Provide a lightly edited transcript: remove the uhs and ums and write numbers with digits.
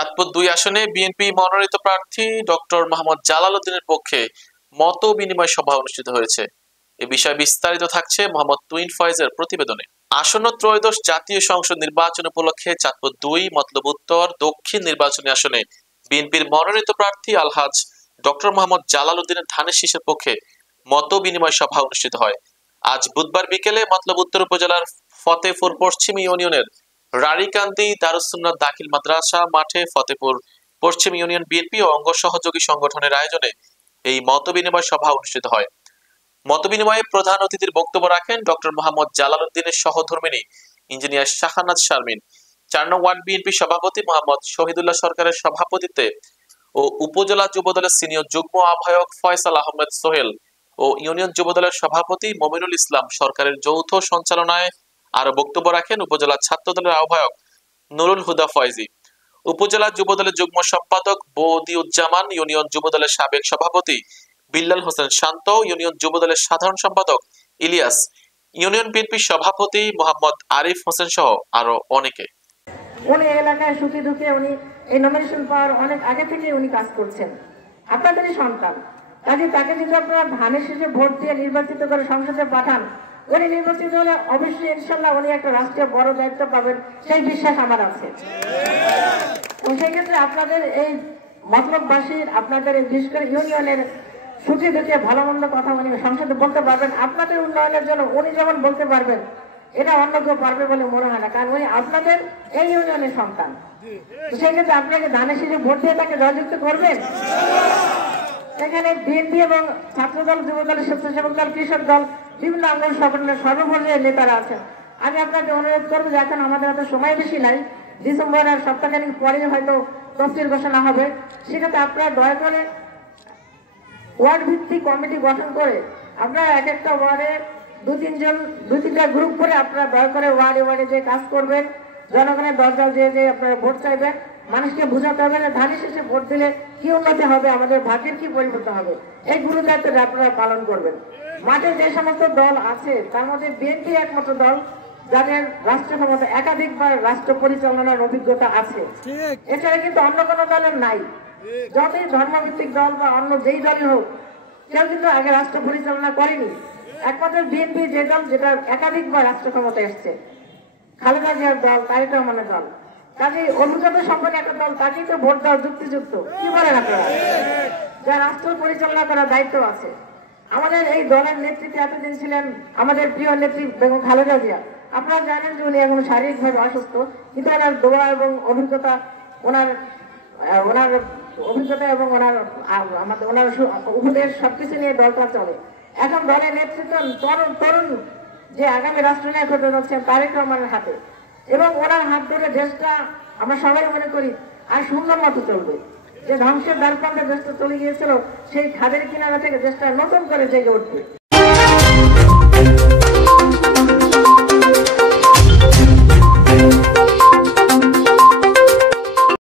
চাঁদপুর ২ আসনে বিএনপি মনোনীত প্রার্থী ডক্টর মোহাম্মদ জালাল উদ্দিনের পক্ষে মত বিনিময় সভা অনুষ্ঠিত হয়েছে। এ বিষয়ে বিস্তারিত থাকছে মোহাম্মদ তুইন ফয়েজের প্রতিবেদনে। আসন্ন ত্রয়োদশ জাতীয় সংসদ নির্বাচন উপলক্ষে চাঁদপুর ২ মতলব উত্তর দক্ষিণ নির্বাচনী আসনে বিএনপির মনোনীত প্রার্থী আলহাজ ডক্টর মোহাম্মদ জালাল উদ্দিনের ধানের শীষের পক্ষে মত বিনিময় সভা অনুষ্ঠিত হয়। আজ বুধবার বিকেলে মতলব উত্তর উপজেলার ফতেপুর পশ্চিম ইউনিয়নের রাড়িকান্দি দারুস সুন্নাত দাখিল মাদ্রাসা মাঠে ফতেপুর পশ্চিম ইউনিয়ন বিএনপি ও অঙ্গ সহযোগী সংগঠনের আয়োজনে এই মতবিনিময় সভা অনুষ্ঠিত হয়। মতবিনিময়ে প্রধান অতিথির বক্তব্য রাখেন ডক্টর মোহাম্মদ জালাল উদ্দিনের সহধর্মিণী ইঞ্জিনিয়ার শাহানাজ শারমিন। ৪ নং ওয়ার্ড বিএনপি সভাপতি মোহাম্মদ শহীদুল্লাহ সরকারের সভাপতিত্বে ও উপজেলা যুবদলের সিনিয়র যুগ্ম আহ্বায়ক ফয়সাল আহমেদ সোহেল ও ইউনিয়ন যুবদলের সভাপতি মমিনুল ইসলাম সরকারের যৌথ সঞ্চালনায় আরো বক্তব্য রাখেন উপজেলা ছাত্র দলের আহ্বায়ক নুরুল হুদা ফয়জি, উপজেলা যুবদলের যুগ্ম সম্পাদক বদিউজ্জামান, ইউনিয়ন যুবদলের সাবেক সভাপতি বিল্লাল হোসেন শান্ত, ইউনিয়ন যুবদলের সাধারণ সম্পাদক ইলিয়াস, ইউনিয়ন বিএনপি সভাপতি মোহাম্মদ আরিফ হোসেন সহ আরো অনেকে। উনি এলাকায় সুখী দুঃখে উনি এই নমিনেশন পাওয়ার অনেক আগে থেকে উনি কাজ করছেন, আপনাদেরই সন্তান। কাজে তাকে যদি আপনারা ধানের শীষে ভোট দিয়ে নির্বাচিত করে সংসদে পাঠান, উনি নির্বাচিত হলে অবশ্যই ইনশাল্লাহ উনি একটা রাষ্ট্রীয় বড় দায়িত্ব পাবেন, সেই বিশ্বাস আমার আছে। সেই ক্ষেত্রে আপনাদের এই মতলববাসীর, আপনাদের এই বিশেষ করে ইউনিয়নের সুখী দুঃখে ভালো মন্দ কথা উনি সংসদে বলতে পারবেন। আপনাদের উন্নয়নের জন্য উনি যেমন বলতে পারবেন, এটা অন্য কেউ পারবে বলে মনে হয় না, কারণ উনি আপনাদের এই ইউনিয়নের সন্তান। সেই ক্ষেত্রে আপনাকে ধানের শীষে ভোট দিয়ে তাকে জয়যুক্ত করবেন। এখানে বিএনপি এবং ছাত্রদল, যুবদল, স্বেচ্ছাসেবক দল, কৃষক দল, বিভিন্ন অঙ্গ সংগঠনের সর্বপর্যায়ের নেতারা আছেন। আমি আপনাকে অনুরোধ করবো যে এখন আমাদের হাতে সময় বেশি নাই, ডিসেম্বর আর সপ্তাহখানিক পরে হয়তো তফসিল ঘোষণা হবে। সেক্ষেত্রে আপনারা দয়া করে ওয়ার্ড ভিত্তিক কমিটি গঠন করে আপনারা এক একটা ওয়ার্ডে দুই-তিনটা গ্রুপ করে আপনারা দয়া করে ওয়ার্ডে ওয়ার্ডে যে কাজ করবেন, জনগণের দরজা যে আপনারা ভোট চাইবেন, মানুষকে বোঝাতে হবে না ধানের শেষে ভোট দিলে কি উন্নতি হবে, আমাদের ভাগ্যের কি পরিবর্তন হবে, এই গুরু দায়িত্বটা আপনারা পালন করবেন। মাঠে যে সমস্ত দল আছে তার মধ্যে বিএনপি একমাত্র দল যাদের রাষ্ট্র ক্ষমতা একাধিকবার রাষ্ট্র পরিচালনার অভিজ্ঞতা আছে, এছাড়া কিন্তু অন্য কোনো দলের নাই। যতই ধর্মভিত্তিক দল বা অন্য যেই দলই হোক, কেউ কিন্তু আগে রাষ্ট্র পরিচালনা করেনি। একমাত্র বিএনপি যে দল যেটা একাধিকবার রাষ্ট্র ক্ষমতা এসছে, খালেদা জিয়ার দল, তারেক রহমানের দল। কাজে অভিজ্ঞতা সম্পন্ন একটা দল, তাকেই তো ভোট দেওয়া যুক্তিযুক্ত। কি বলেন আপনারা? যা রাষ্ট্র পরিচালনা করার দায়িত্ব আছে। আমাদের এই দলের নেতৃত্বে এতদিন ছিলেন আমাদের প্রিয় নেত্রী বেগম খালেদা জিয়া। আপনারা জানেন যে উনি এখন শারীরিকভাবে অসুস্থ, কিন্তু ওনার দোয়া এবং অভিজ্ঞতা, ওনার অভিজ্ঞতা এবং ওনার উপদেশ সবকিছু নিয়ে দলটা চলে। এখন দলের নেতৃত্ব তরুণ যে আগামী রাষ্ট্রনায়ক হতে যাচ্ছেন তারেক রহমানের হাতে, এবং ওনার হাত ধরে দেশটা আমরা সবাই মনে করি আর সুন্দর মতো চলবে। যে ধ্বংসের দ্বারপ্রান্তে দেশটা চলে গিয়েছিল, সেই খাদের কিনারা থেকে দেশটা নতুন করে জেগে উঠবে।